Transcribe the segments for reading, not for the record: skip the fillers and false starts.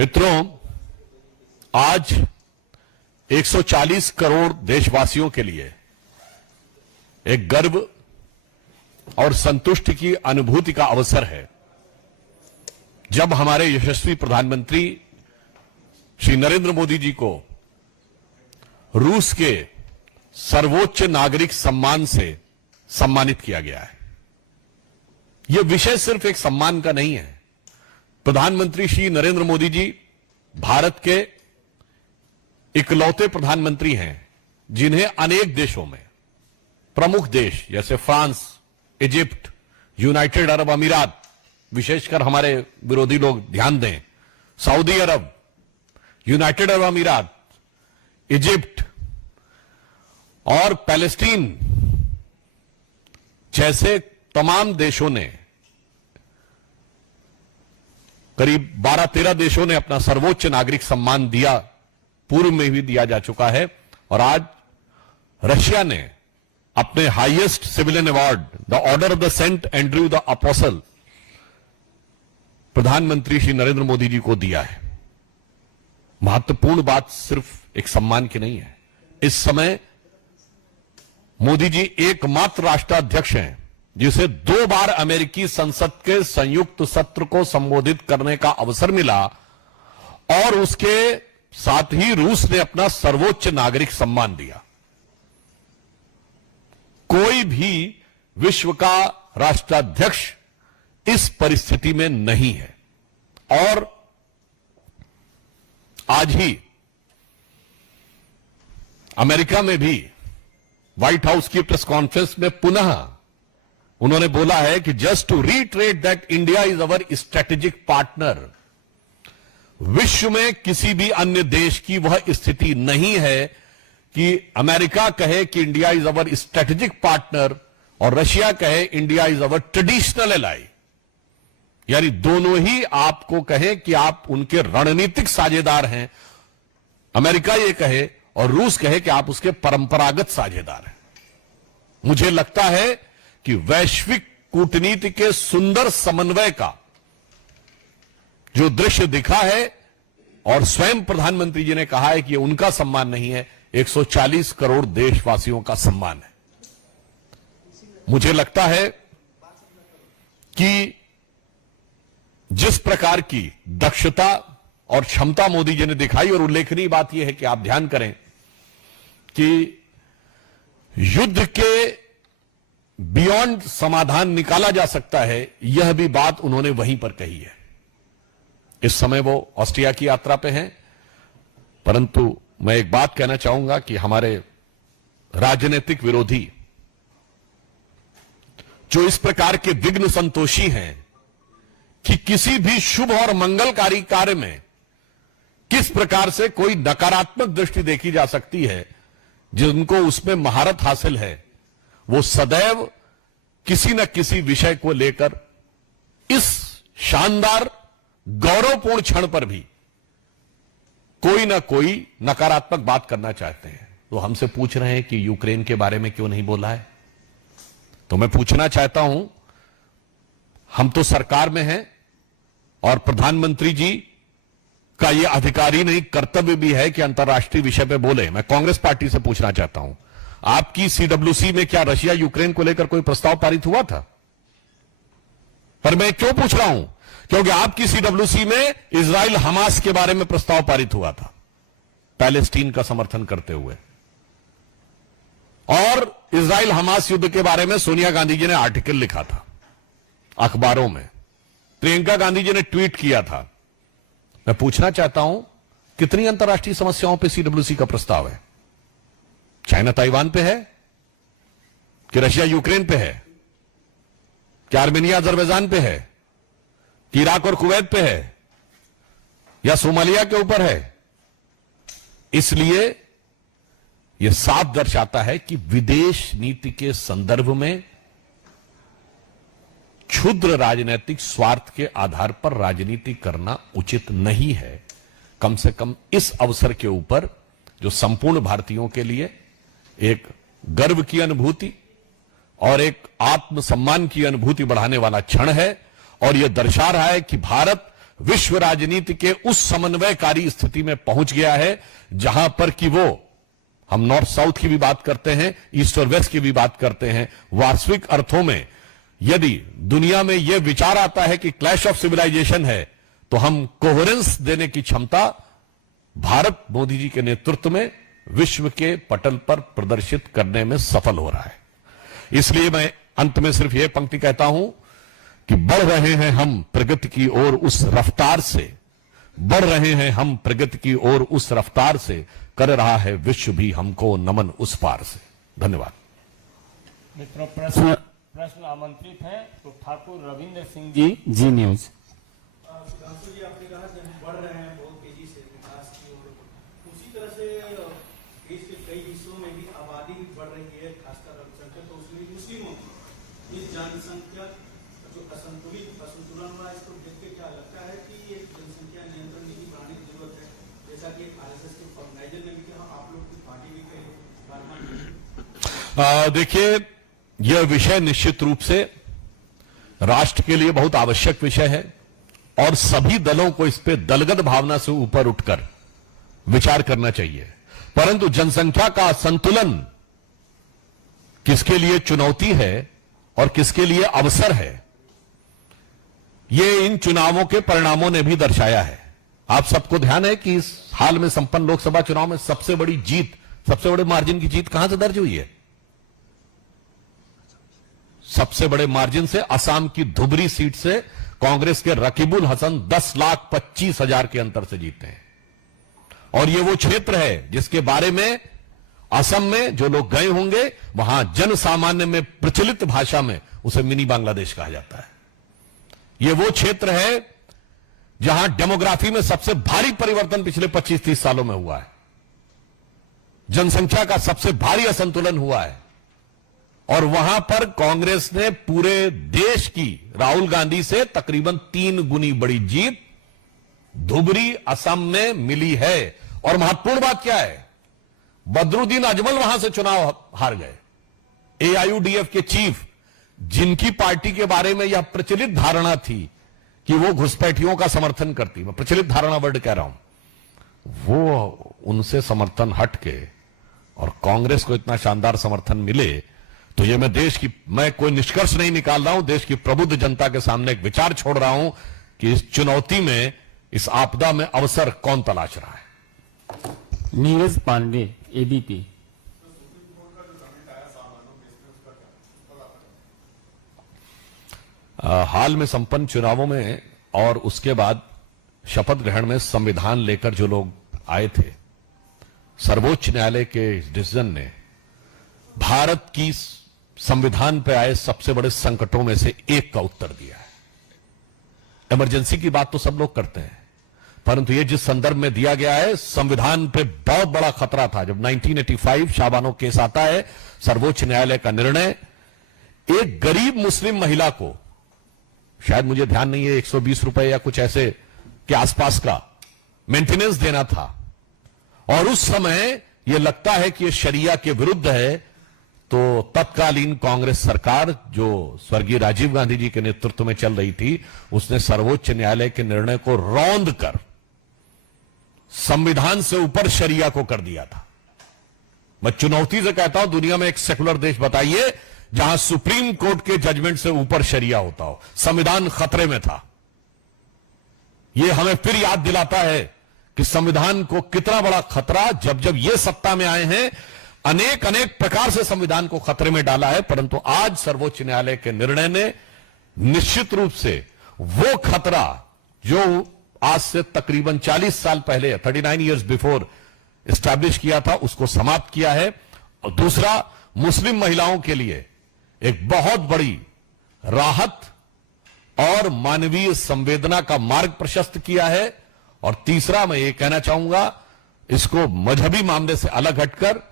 मित्रों, आज 140 करोड़ देशवासियों के लिए एक गर्व और संतुष्टि की अनुभूति का अवसर है जब हमारे यशस्वी प्रधानमंत्री श्री नरेंद्र मोदी जी को रूस के सर्वोच्च नागरिक सम्मान से सम्मानित किया गया है। यह विषय सिर्फ एक सम्मान का नहीं है। प्रधानमंत्री श्री नरेंद्र मोदी जी भारत के इकलौते प्रधानमंत्री हैं जिन्हें अनेक देशों में, प्रमुख देश जैसे फ्रांस, इजिप्ट, यूनाइटेड अरब अमीरात, विशेषकर हमारे विरोधी लोग ध्यान दें, सऊदी अरब, यूनाइटेड अरब अमीरात, इजिप्ट और पैलेस्टीन जैसे तमाम देशों ने, करीब 12-13 देशों ने अपना सर्वोच्च नागरिक सम्मान दिया, पूर्व में भी दिया जा चुका है। और आज रशिया ने अपने highest civilian award, the order of the Saint Andrew the apostle, प्रधानमंत्री श्री नरेंद्र मोदी जी को दिया है। महत्वपूर्ण बात सिर्फ एक सम्मान की नहीं है। इस समय मोदी जी एकमात्र राष्ट्राध्यक्ष हैं जिसे 2 बार अमेरिकी संसद के संयुक्त सत्र को संबोधित करने का अवसर मिला और उसके साथ ही रूस ने अपना सर्वोच्च नागरिक सम्मान दिया। कोई भी विश्व का राष्ट्राध्यक्ष इस परिस्थिति में नहीं है। और आज ही अमेरिका में भी व्हाइट हाउस की प्रेस कॉन्फ्रेंस में पुनः उन्होंने बोला है कि just to retreat that India is our strategic partner. विश्व में किसी भी अन्य देश की वह स्थिति नहीं है कि अमेरिका कहे कि India is our strategic partner और रशिया कहे India is our traditional ally. यानी दोनों ही आपको कहे कि आप उनके रणनीतिक साझेदार हैं, अमेरिका ये कहे और रूस कहे कि आप उसके परंपरागत साझेदार हैं। मुझे लगता है कि वैश्विक कूटनीति के सुंदर समन्वय का जो दृश्य दिखा है और स्वयं प्रधानमंत्री जी ने कहा है कि ये उनका सम्मान नहीं है, 140 करोड़ देशवासियों का सम्मान है। मुझे लगता है कि जिस प्रकार की दक्षता और क्षमता मोदी जी ने दिखाई, और उल्लेखनीय बात यह है कि आप ध्यान करें कि युद्ध के बियॉन्ड समाधान निकाला जा सकता है, यह भी बात उन्होंने वहीं पर कही है। इस समय वो ऑस्ट्रिया की यात्रा पे हैं, परंतु मैं एक बात कहना चाहूंगा कि हमारे राजनीतिक विरोधी जो इस प्रकार के विघ्न संतोषी हैं कि किसी भी शुभ और मंगलकारी कार्य में किस प्रकार से कोई नकारात्मक दृष्टि देखी जा सकती है, जिनको उसमें महारत हासिल है, वो सदैव किसी न किसी विषय को लेकर इस शानदार गौरवपूर्ण क्षण पर भी कोई ना कोई नकारात्मक बात करना चाहते हैं। तो हमसे पूछ रहे हैं कि यूक्रेन के बारे में क्यों नहीं बोला है। तो मैं पूछना चाहता हूं, हम तो सरकार में हैं और प्रधानमंत्री जी का यह अधिकार ही नहीं, कर्तव्य भी है कि अंतर्राष्ट्रीय विषय पे बोले। मैं कांग्रेस पार्टी से पूछना चाहता हूं, आपकी सीडब्ल्यूसी में क्या रशिया यूक्रेन को लेकर कोई प्रस्ताव पारित हुआ था? पर मैं क्यों पूछ रहा हूं, क्योंकि आपकी सीडब्ल्यूसी में इजराइल हमास के बारे में प्रस्ताव पारित हुआ था, पैलेस्टीन का समर्थन करते हुए। और इजराइल हमास युद्ध के बारे में सोनिया गांधी जी ने आर्टिकल लिखा था अखबारों में, प्रियंका गांधी जी ने ट्वीट किया था। मैं पूछना चाहता हूं, कितनी अंतर्राष्ट्रीय समस्याओं पर सीडब्ल्यूसी का प्रस्ताव है? चाइना ताइवान पे है कि रशिया यूक्रेन पे है, क्या आर्मेनिया अजरबैजान पे है, कि इराक और कुवैत पे है, या सोमालिया के ऊपर है? इसलिए यह साफ दर्शाता है कि विदेश नीति के संदर्भ में क्षुद्र राजनीतिक स्वार्थ के आधार पर राजनीति करना उचित नहीं है। कम से कम इस अवसर के ऊपर जो संपूर्ण भारतीयों के लिए एक गर्व की अनुभूति और एक आत्मसम्मान की अनुभूति बढ़ाने वाला क्षण है, और यह दर्शा रहा है कि भारत विश्व राजनीति के उस समन्वयकारी स्थिति में पहुंच गया है जहां पर कि वो, हम नॉर्थ साउथ की भी बात करते हैं, ईस्ट और वेस्ट की भी बात करते हैं, वास्तविक अर्थों में यदि दुनिया में यह विचार आता है कि क्लैश ऑफ सिविलाइजेशन है, तो हम कोहेरेंस देने की क्षमता भारत मोदी जी के नेतृत्व में विश्व के पटल पर प्रदर्शित करने में सफल हो रहा है। इसलिए मैं अंत में सिर्फ यह पंक्ति कहता हूं कि बढ़ रहे हैं हम प्रगति की ओर उस रफ्तार से, बढ़ रहे हैं हम प्रगति की ओर उस रफ्तार से, कर रहा है विश्व भी हमको नमन उस पार से। धन्यवाद। मित्रों, प्रश्न आमंत्रित है तो ठाकुर रविंद्र सिंह जी, जी न्यूज। सुधांशु जी, आपने कहा कि हम बढ़ रहे हैं बहुत तेजी से विकास की ओर, उसी तरह से देश के कई हिस्सों में भी आबादी बढ़ रही है, खासकर अल्पसंख्यक, तो उसमें मुस्लिमों की इस जनसंख्या जो असंतुलन हुआ, इसको देख के क्या लगता है कि ये जनसंख्या नियंत्रण नीति बनाने की जरूरत है, जैसा कि आरएसएस के ऑर्गेनाइजर ने भी कहा, आप लोग की पार्टी भी कहे। देखिए, यह विषय निश्चित रूप से राष्ट्र के लिए बहुत आवश्यक विषय है और सभी दलों को इस पे दलगत भावना से ऊपर उठकर विचार करना चाहिए। परंतु जनसंख्या का संतुलन किसके लिए चुनौती है और किसके लिए अवसर है, यह इन चुनावों के परिणामों ने भी दर्शाया है। आप सबको ध्यान है कि इस हाल में संपन्न लोकसभा चुनाव में सबसे बड़ी जीत, सबसे बड़े मार्जिन की जीत कहां से दर्ज हुई है? सबसे बड़े मार्जिन से असम की धुबरी सीट से कांग्रेस के रकीबुल हसन 10,25,000 के अंतर से जीते हैं। और यह वो क्षेत्र है जिसके बारे में असम में जो लोग गए होंगे, वहां जन सामान्य में प्रचलित भाषा में उसे मिनी बांग्लादेश कहा जाता है। यह वो क्षेत्र है जहां डेमोग्राफी में सबसे भारी परिवर्तन पिछले 25-30 सालों में हुआ है। जनसंख्या का सबसे भारी असंतुलन हुआ है और वहां पर कांग्रेस ने पूरे देश की राहुल गांधी से तकरीबन 3 गुनी बड़ी जीत धुबरी असम में मिली है। और महत्वपूर्ण बात क्या है, बदरुद्दीन अजमल वहां से चुनाव हार गए। एआईयूडीएफ के चीफ, जिनकी पार्टी के बारे में यह प्रचलित धारणा थी कि वो घुसपैठियों का समर्थन करती, मैं प्रचलित धारणा वर्ड कह रहा हूं, वो उनसे समर्थन हट के और कांग्रेस को इतना शानदार समर्थन मिले, तो ये मैं कोई निष्कर्ष नहीं निकाल रहा हूं, देश की प्रबुद्ध जनता के सामने एक विचार छोड़ रहा हूं कि इस चुनौती में, इस आपदा में अवसर कौन तलाश रहा है। नीरज पांडे, एबीपी। हाल में संपन्न चुनावों में और उसके बाद शपथ ग्रहण में संविधान लेकर जो लोग आए थे, सर्वोच्च न्यायालय के डिसीजन ने भारत की संविधान पर आए सबसे बड़े संकटों में से एक का उत्तर दिया है। इमरजेंसी की बात तो सब लोग करते हैं, परंतु यह जिस संदर्भ में दिया गया है, संविधान पे बहुत बड़ा खतरा था। जब 1985 शाबानो केस आता है, सर्वोच्च न्यायालय का निर्णय, एक गरीब मुस्लिम महिला को, शायद मुझे ध्यान नहीं है, 120 रुपए या कुछ ऐसे के आसपास का मेंटेनेंस देना था, और उस समय यह लगता है कि यह शरिया के विरुद्ध है, तो तत्कालीन कांग्रेस सरकार जो स्वर्गीय राजीव गांधी जी के नेतृत्व में चल रही थी, उसने सर्वोच्च न्यायालय के निर्णय को रौंद कर संविधान से ऊपर शरिया को कर दिया था। मैं चुनौती से कहता हूं, दुनिया में एक सेकुलर देश बताइए जहां सुप्रीम कोर्ट के जजमेंट से ऊपर शरिया होता हो। संविधान खतरे में था। यह हमें फिर याद दिलाता है कि संविधान को कितना बड़ा खतरा, जब ये सत्ता में आए हैं, अनेक प्रकार से संविधान को खतरे में डाला है, परंतु आज सर्वोच्च न्यायालय के निर्णय ने निश्चित रूप से वो खतरा जो आज से तकरीबन 40 साल पहले, 39 इयर्स बिफोर एस्टैब्लिश किया था, उसको समाप्त किया है। और दूसरा, मुस्लिम महिलाओं के लिए एक बहुत बड़ी राहत और मानवीय संवेदना का मार्ग प्रशस्त किया है। और तीसरा, मैं ये कहना चाहूंगा, इसको मजहबी मामले से अलग हटकर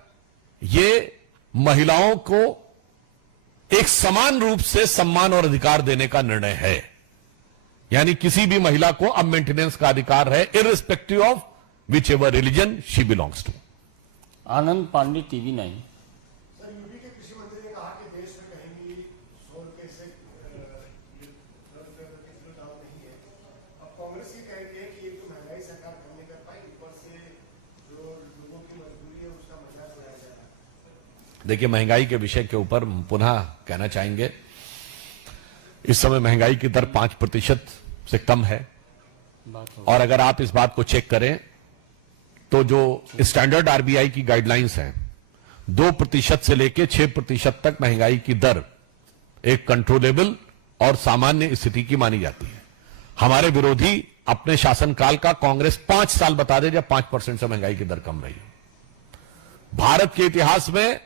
ये महिलाओं को एक समान रूप से सम्मान और अधिकार देने का निर्णय है। यानी किसी भी महिला को अब मेंटेनेंस का अधिकार है, irrespective of which ever religion she belongs to. Anand Pandey, TV 9। Sir, UP के कृषि मंत्री ने कहा कि देश में कहीं भी 100 रुपए से नहीं है। अब कांग्रेस की देखिए, महंगाई के विषय के ऊपर पुनः कहना चाहेंगे, इस समय महंगाई की दर 5% से कम है। और अगर आप इस बात को चेक करें तो जो स्टैंडर्ड आरबीआई की गाइडलाइंस हैं, 2% से लेकर 6% तक महंगाई की दर एक कंट्रोलेबल और सामान्य स्थिति की मानी जाती है। हमारे विरोधी अपने शासनकाल का कांग्रेस 5 साल बता दे जब 5% से महंगाई की दर कम रही। भारत के इतिहास में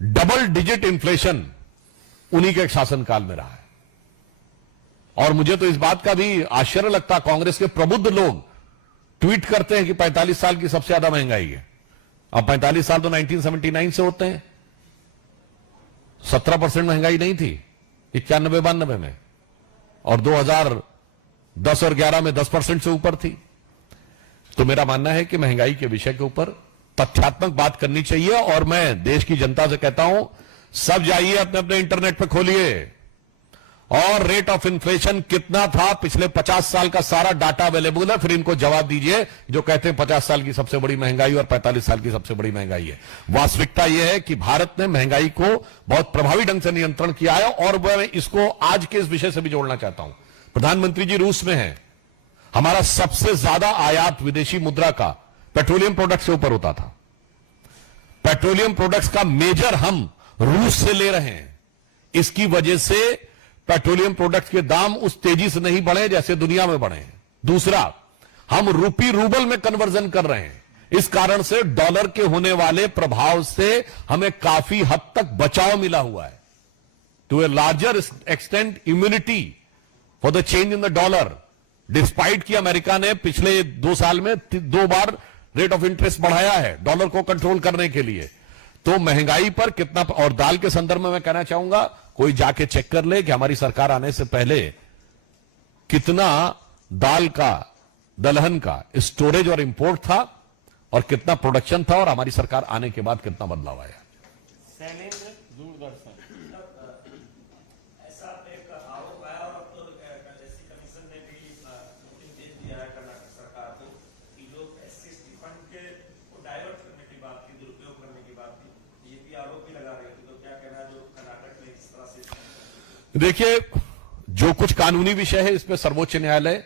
डबल डिजिट इन्फ्लेशन उन्हीं के शासनकाल में रहा है। और मुझे तो इस बात का भी आश्चर्य लगता, कांग्रेस के प्रबुद्ध लोग ट्वीट करते हैं कि 45 साल की सबसे ज्यादा महंगाई है। अब 45 साल तो 1979 से होते हैं। 17% महंगाई नहीं थी 91-92 में, और 2010 और 11 में 10% से ऊपर थी। तो मेरा मानना है कि महंगाई के विषय के ऊपर तथ्यात्मक बात करनी चाहिए। और मैं देश की जनता से कहता हूं, सब जाइए अपने अपने इंटरनेट पे खोलिए और रेट ऑफ इन्फ्लेशन कितना था पिछले 50 साल का सारा डाटा अवेलेबल है। फिर इनको जवाब दीजिए जो कहते हैं 50 साल की सबसे बड़ी महंगाई और 45 साल की सबसे बड़ी महंगाई है। वास्तविकता यह है कि भारत ने महंगाई को बहुत प्रभावी ढंग से नियंत्रण किया है। और मैं इसको आज के इस विषय से भी जोड़ना चाहता हूं। प्रधानमंत्री जी रूस में हैं। हमारा सबसे ज्यादा आयात विदेशी मुद्रा का पेट्रोलियम प्रोडक्ट से ऊपर होता था। पेट्रोलियम प्रोडक्ट्स का मेजर हम रूस से ले रहे हैं। इसकी वजह से पेट्रोलियम प्रोडक्ट्स के दाम उस तेजी से नहीं बढ़े जैसे दुनिया में बढ़े हैं। दूसरा, हम रूपी रूबल में कन्वर्जन कर रहे हैं। इस कारण से डॉलर के होने वाले प्रभाव से हमें काफी हद तक बचाव मिला हुआ है। To a larger extent immunity for the change in the dollar, despite कि अमेरिका ने पिछले 2 साल में 2 बार रेट ऑफ इंटरेस्ट बढ़ाया है डॉलर को कंट्रोल करने के लिए। तो महंगाई पर कितना, और दाल के संदर्भ में मैं कहना चाहूंगा, कोई जाके चेक कर ले कि हमारी सरकार आने से पहले कितना दाल का, दलहन का स्टोरेज और इंपोर्ट था और कितना प्रोडक्शन था, और हमारी सरकार आने के बाद कितना बदलाव आया। शैलेंद्र, दूरदर्शन। ऐसा एक आरोप आया और अब तो एससी कमीशन ने भी नोटिस दे दिया है कर्नाटक सरकार को कि लोग एससी फंड के को डाइवर्ट करने की बात की, दुरुपयोग करने की बात की, बीजेपी आरोप भी लगा रही थी। तो क्या कहना है जो कर्नाटक में इस तरह से? देखिए, जो कुछ कानूनी विषय है इस पर सर्वोच्च न्यायालय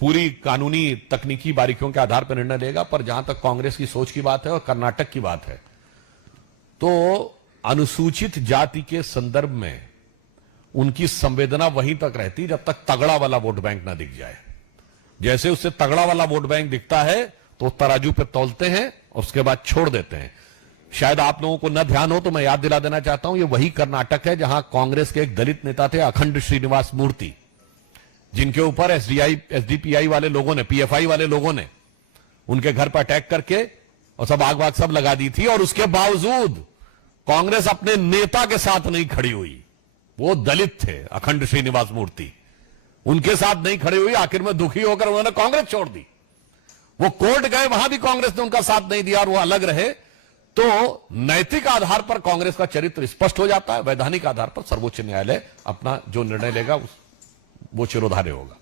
पूरी कानूनी तकनीकी बारीकियों के आधार पर निर्णय लेगा। पर जहां तक कांग्रेस की सोच की बात है और कर्नाटक की बात है, तो अनुसूचित जाति के संदर्भ में उनकी संवेदना वहीं तक रहती जब तक तगड़ा वाला वोट बैंक ना दिख जाए। जैसे उससे तगड़ा वाला वोट बैंक दिखता है तो तराजू पे तौलते हैं और उसके बाद छोड़ देते हैं। शायद आप लोगों को न ध्यान हो तो मैं याद दिला देना चाहता हूं, ये वही कर्नाटक है जहां कांग्रेस के एक दलित नेता थे अखंड श्रीनिवास मूर्ति, जिनके ऊपर एसडीपीआई वाले लोगों ने, पीएफआई वाले लोगों ने उनके घर पर अटैक करके और सब आग वाग सब लगा दी थी। और उसके बावजूद कांग्रेस अपने नेता के साथ नहीं खड़ी हुई। वो दलित थे अखंड श्रीनिवास मूर्ति, उनके साथ नहीं खड़ी हुई। आखिर में दुखी होकर उन्होंने कांग्रेस छोड़ दी। वो कोर्ट गए, वहां भी कांग्रेस ने उनका साथ नहीं दिया और वो अलग रहे। तो नैतिक आधार पर कांग्रेस का चरित्र स्पष्ट हो जाता है। वैधानिक आधार पर सर्वोच्च न्यायालय अपना जो निर्णय लेगा वो चिरोधार्य होगा।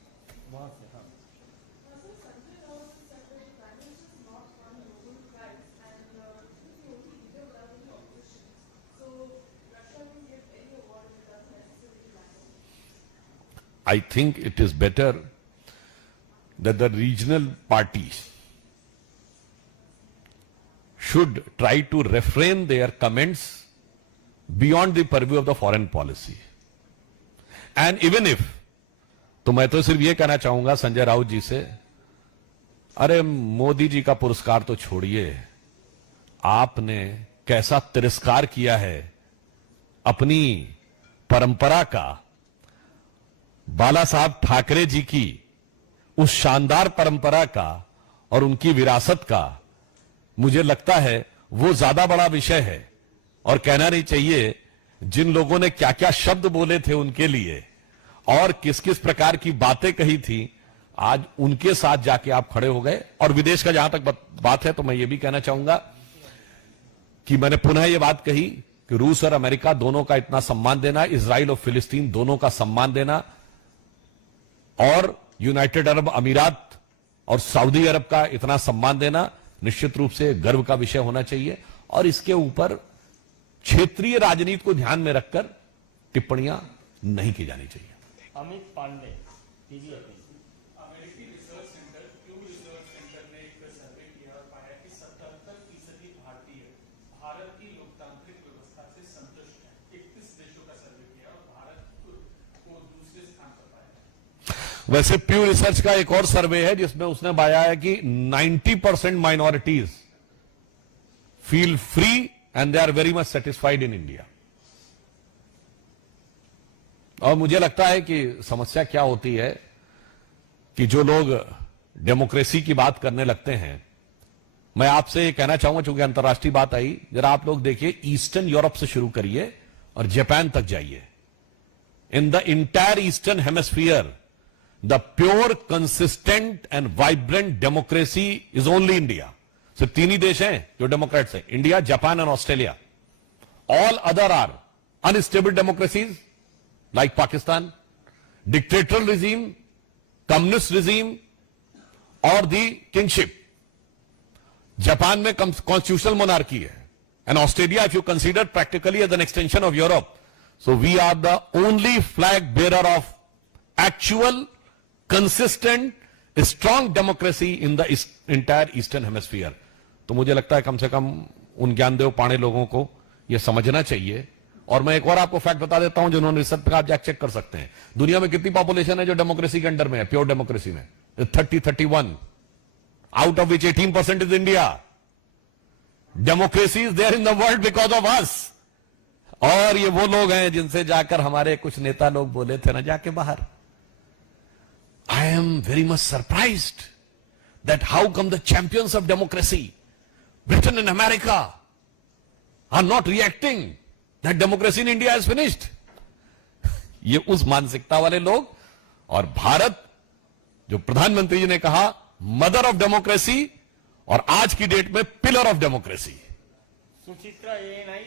I think it is better that the regional parties should try to refrain their comments beyond the purview of the foreign policy. And even if, तो मैं तो सिर्फ ये कहना चाहूंगा संजय राउत जी से, अरे मोदी जी का पुरस्कार तो छोड़िए, आपने कैसा तिरस्कार किया है अपनी परंपरा का, बाला साहब ठाकरे जी की उस शानदार परंपरा का और उनकी विरासत का। मुझे लगता है वो ज्यादा बड़ा विषय है और कहना नहीं चाहिए जिन लोगों ने क्या क्या शब्द बोले थे उनके लिए और किस किस प्रकार की बातें कही थी, आज उनके साथ जाके आप खड़े हो गए। और विदेश का जहां तक बात है तो मैं ये भी कहना चाहूंगा कि मैंने पुनः ये बात कही कि रूस और अमेरिका दोनों का इतना सम्मान देना, इजराइल और फिलिस्तीन दोनों का सम्मान देना और यूनाइटेड अरब अमीरात और सऊदी अरब का इतना सम्मान देना निश्चित रूप से गर्व का विषय होना चाहिए। और इसके ऊपर क्षेत्रीय राजनीति को ध्यान में रखकर टिप्पणियां नहीं की जानी चाहिए। अमित पांडे, टीवीएपी। अमेरिकी रिसर्च सेंटर प्यू रिसर्च सेंटर ने एक सर्वे किया और पाया कि 77% भारतीय भारत की लोकतांत्रिक व्यवस्था से संतुष्ट हैं। 31 देशों का सर्वे किया और भारत को दूसरे स्थान पर पाया। वैसे प्यू रिसर्च का एक और सर्वे है जिसमें उसने पाया है कि 90% minorities feel free and they are very much satisfied in India. और मुझे लगता है कि समस्या क्या होती है कि जो लोग डेमोक्रेसी की बात करने लगते हैं, मैं आपसे ये कहना चाहूंगा, चूंकि अंतर्राष्ट्रीय बात आई, जरा आप लोग देखिए, ईस्टर्न यूरोप से शुरू करिए और जापान तक जाइए। In the entire eastern hemisphere the pure consistent and vibrant democracy is only India. सिर्फ 3 ही देश हैं जो डेमोक्रेट्स हैं, India, Japan and Australia. All other are unstable democracies like Pakistan, dictatorial regime, communist regime, or the kingship. Japan में constitutional monarchy है, and Australia, if you consider practically as an extension of Europe, so we are the only flag bearer of actual, consistent, strong democracy in the entire Eastern Hemisphere. तो मुझे लगता है कम से कम उन ज्ञानदेव पाणे लोगों को यह समझना चाहिए। और मैं एक और आपको फैक्ट बता देता हूं जिन्होंने रिसर्च पे आप जाके चेक कर सकते हैं। दुनिया में कितनी पॉपुलेशन है जो डेमोक्रेसी के अंडर में है, प्योर डेमोक्रेसी में? 31, out of which 18% is India. Democracy is there in the world because of us. और ये वो लोग हैं जिनसे जाकर हमारे कुछ नेता लोग बोले थे ना जाके बाहर, I am very much surprised that how come the champions of democracy Britain and America are not reacting that democracy in India is finished. ये उस मानसिकता वाले लोग, और भारत जो प्रधानमंत्री जी ने कहा मदर ऑफ डेमोक्रेसी और आज की डेट में pillar of democracy. Suchitra, ANI।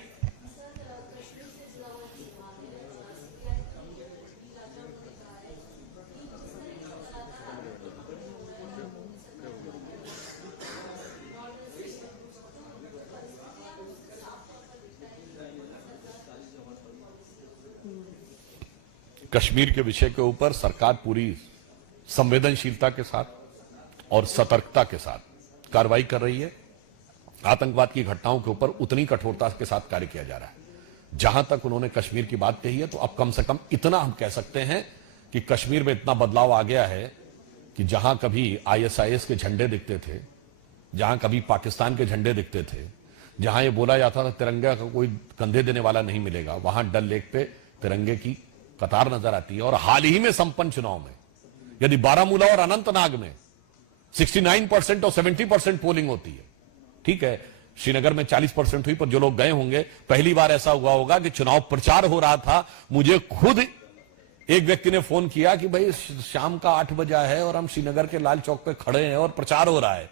Kashmir के विषय के ऊपर सरकार पूरी संवेदनशीलता के साथ और सतर्कता के साथ कार्रवाई कर रही है। आतंकवाद की घटनाओं के ऊपर उतनी कठोरता के साथ कार्य किया जा रहा है। जहां तक उन्होंने कश्मीर की बात कही है, तो अब कम से कम इतना हम कह सकते हैं कि कश्मीर में इतना बदलाव आ गया है कि जहां कभी ISIS के झंडे दिखते थे, जहां कभी पाकिस्तान के झंडे दिखते थे, जहां यह बोला जाता था तिरंगा का कोई कंधे देने वाला नहीं मिलेगा, वहां डल लेक पे तिरंगे की कतार नजर आती है। और हाल ही में संपन्न चुनाव में यदि बारामूला और अनंतनाग में 69% और 70% पोलिंग होती है, ठीक है, श्रीनगर में 40% हुई, पर जो लोग गए होंगे, पहली बार ऐसा हुआ होगा कि चुनाव प्रचार हो रहा था, मुझे खुद एक व्यक्ति ने फोन किया कि भाई शाम का 8 बजा है और हम श्रीनगर के लाल चौक पे खड़े हैं और प्रचार हो रहा है।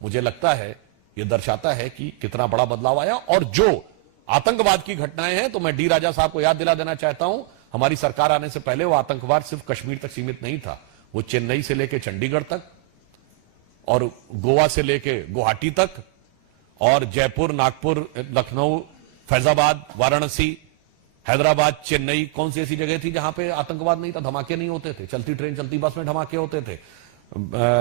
मुझे लगता है यह दर्शाता है कि कितना बड़ा बदलाव आया। और जो आतंकवाद की घटनाएं हैं, तो मैं डी राजा साहब को याद दिला देना चाहता हूं, हमारी सरकार आने से पहले वो आतंकवाद सिर्फ कश्मीर तक सीमित नहीं था, वो चेन्नई से लेकर चंडीगढ़ तक और गोवा से लेकर गुवाहाटी तक और जयपुर, नागपुर, लखनऊ, फैजाबाद, वाराणसी, हैदराबाद, चेन्नई, कौन सी ऐसी जगह थी जहां पे आतंकवाद नहीं था, धमाके नहीं होते थे, चलती ट्रेन चलती बस में धमाके होते थे,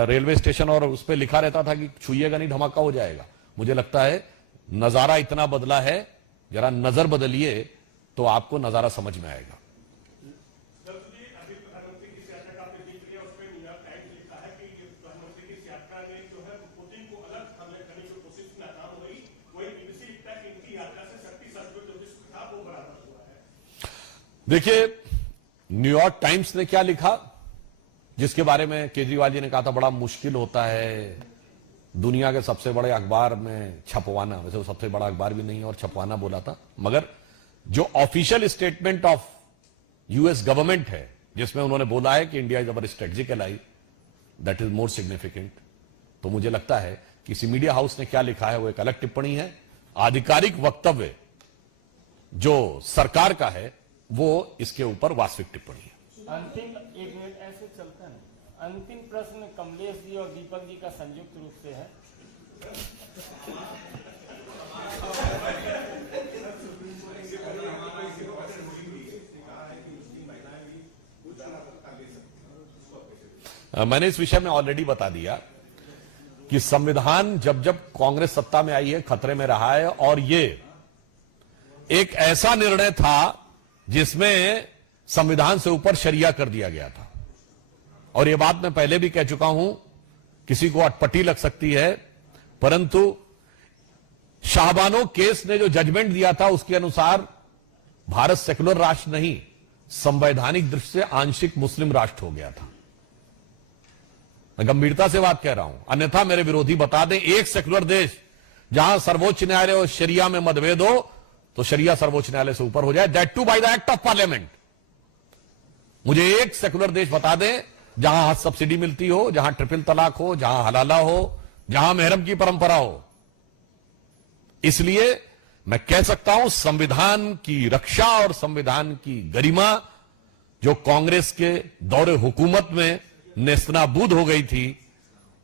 रेलवे स्टेशन और उस पर लिखा रहता था कि छुइएगा नहीं धमाका हो जाएगा। मुझे लगता है नजारा इतना बदला है, जरा नजर बदलिए तो आपको नजारा समझ में आएगा। देखिए, न्यूयॉर्क टाइम्स ने क्या लिखा, जिसके बारे में केजरीवाल जी ने कहा था बड़ा मुश्किल होता है दुनिया के सबसे बड़े अखबार में छपवाना। वैसे वो सबसे बड़ा अखबार भी नहीं और छपवाना बोला था, मगर जो official statement of US government है जिसमें उन्होंने बोला है कि India is our strategic ally, that is more significant. तो मुझे लगता है किसी मीडिया हाउस ने क्या लिखा है वो एक अलग टिप्पणी है, आधिकारिक वक्तव्य जो सरकार का है वो इसके ऊपर वास्तविक टिप्पणी है। अंतिम 1 मिनट ऐसे चलता है। अंतिम प्रश्न कमलेश जी और दीपक जी का संयुक्त रूप से है। मैंने इस विषय में ऑलरेडी बता दिया कि संविधान जब जब कांग्रेस सत्ता में आई है खतरे में रहा है, और ये एक ऐसा निर्णय था जिसमें संविधान से ऊपर शरिया कर दिया गया था। और यह बात मैं पहले भी कह चुका हूं, किसी को अटपटी लग सकती है, परंतु शाहबानो केस ने जो जजमेंट दिया था उसके अनुसार भारत सेकुलर राष्ट्र नहीं, संवैधानिक दृष्टि से आंशिक मुस्लिम राष्ट्र हो गया था। मैं गंभीरता से बात कह रहा हूं, अन्यथा मेरे विरोधी बता दें एक सेकुलर देश जहां सर्वोच्च न्यायालय और शरिया में मतभेद हो तो शरिया सर्वोच्च न्यायालय से ऊपर हो जाए, that to by the act of parliament. मुझे एक सेकुलर देश बता दें जहां हज सब्सिडी मिलती हो, जहां ट्रिपल तलाक हो, जहां हलाला हो, जहां मेहरम की परंपरा हो। इसलिए मैं कह सकता हूं संविधान की रक्षा और संविधान की गरिमा जो कांग्रेस के दौरे हुकूमत में नेस्तनाबूद हो गई थी,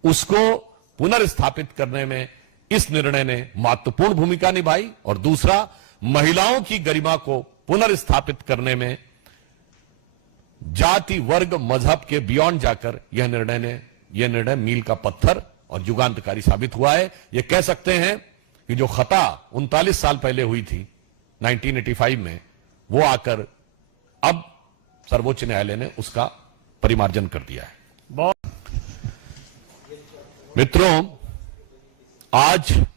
उसको पुनर्स्थापित करने में इस निर्णय ने महत्वपूर्ण भूमिका निभाई। और दूसरा, महिलाओं की गरिमा को पुनर्स्थापित करने में जाति, वर्ग, मजहब के बियॉन्ड जाकर यह निर्णय मील का पत्थर और युगांतकारी साबित हुआ है। यह कह सकते हैं कि जो खता 39 साल पहले हुई थी 1985 में, वो आकर अब सर्वोच्च न्यायालय ने उसका परिमार्जन कर दिया है। मित्रों, आज